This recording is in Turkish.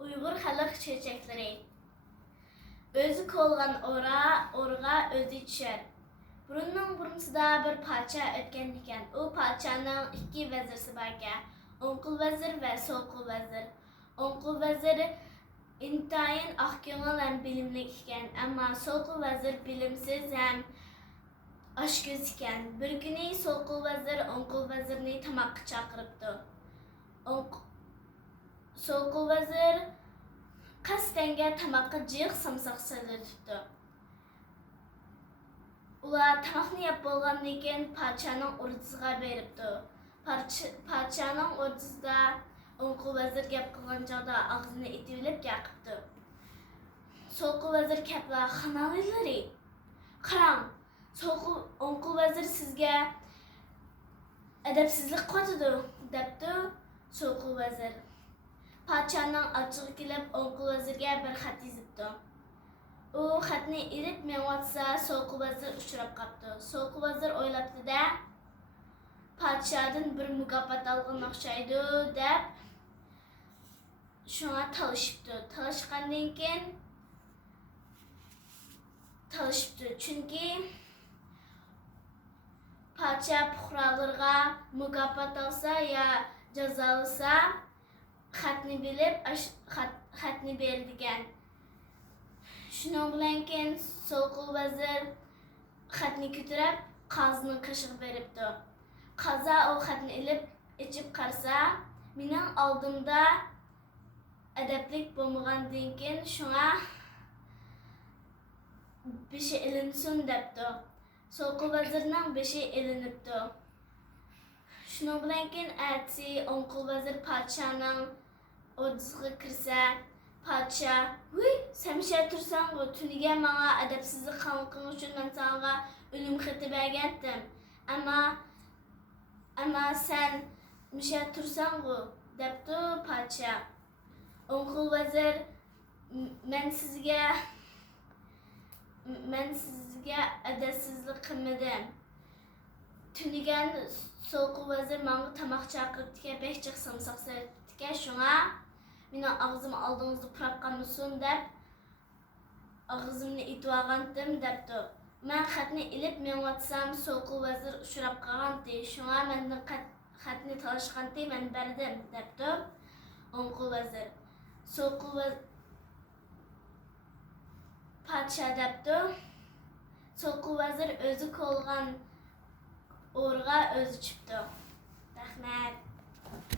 Uyghur halk çiçekleri. Özü kolgan orga özü düşer. Burunun burunsuda bir parça ötken iken, o parçanın iki vezirsi barken, onkul vezir ve soğukul vezir. Onkul vezir intayin ahkımıl hem bilimlik iken, ama soğukul vezir bilimsiz hem aşkız iken. Bir günü soğukul vezir onkul vezirini tamak çakırıptı. Soğukul vezir qasdanga tamakka jiq samsaq so'zlatibdi. Ular tamakni yeb bo'lgandan keyin podshoning o'rdisiga beribdi. Podshoning o'rdisida o'nqul vazir gap qilgan chog'da og'zini itivilib gapiribdi. So'qul vazir kaplar xonalilari. Qarang, o'nqul vazir sizga adabsizlik qildi, debdi so'qul vazir. Podshoning achchig'i kelib o'nqul vazirga bir xat yozibdi. U xatni ilib menvatsa so'qul vazir uchrab qolibdi. So'qul vazir o'ylabdi-da, podshodan bir mukofot olgan o'xshaydi deb shunga talashibdi. Talashgandan keyin chunki podsho puhrolarga mukofot olsa yo jazolasa xatni bilib xatni berdigan. Shuning bilan keyin so'qul vazir xatni ko'tarib qozining qishig'i beribdi. Qozi u xatni ilib ichib qarasa, mening oldimda adablik bo'lmagandan keyin shunga beshi ilinsin debdi. So'qul vazirning beshi ilinibdi. Shuning bilan keyin ertasi o'nqul vazir podshoning o'rdisiga kirsa, podsho, "Voy, sen shu tursan, tuniga menga adabsizlik qilganing uchun men senga o'lim xati bergandim. Ammo sen shu tursan, debdi podsho. O'nqul vazir, men sizga adabsizlik qilmadim. Tunigan so'qul vazir menga tamoq chaqiribdi, besh jiq samsoq so'rabdi, shunga mening og'zimni oldingizda purab qolmasin deb og'zimni itib olgandim debdi. Men xatni ilib menvatsam so'qul vazir uchrab qolgandi. Shunga mendan xatni talashgandi, men berdim debdi o'nqul vazir. So'qul vazir podsho debdi. So'qul vazir o'zi ko'lgan o'rga o'zi chiqdi. Rahmat.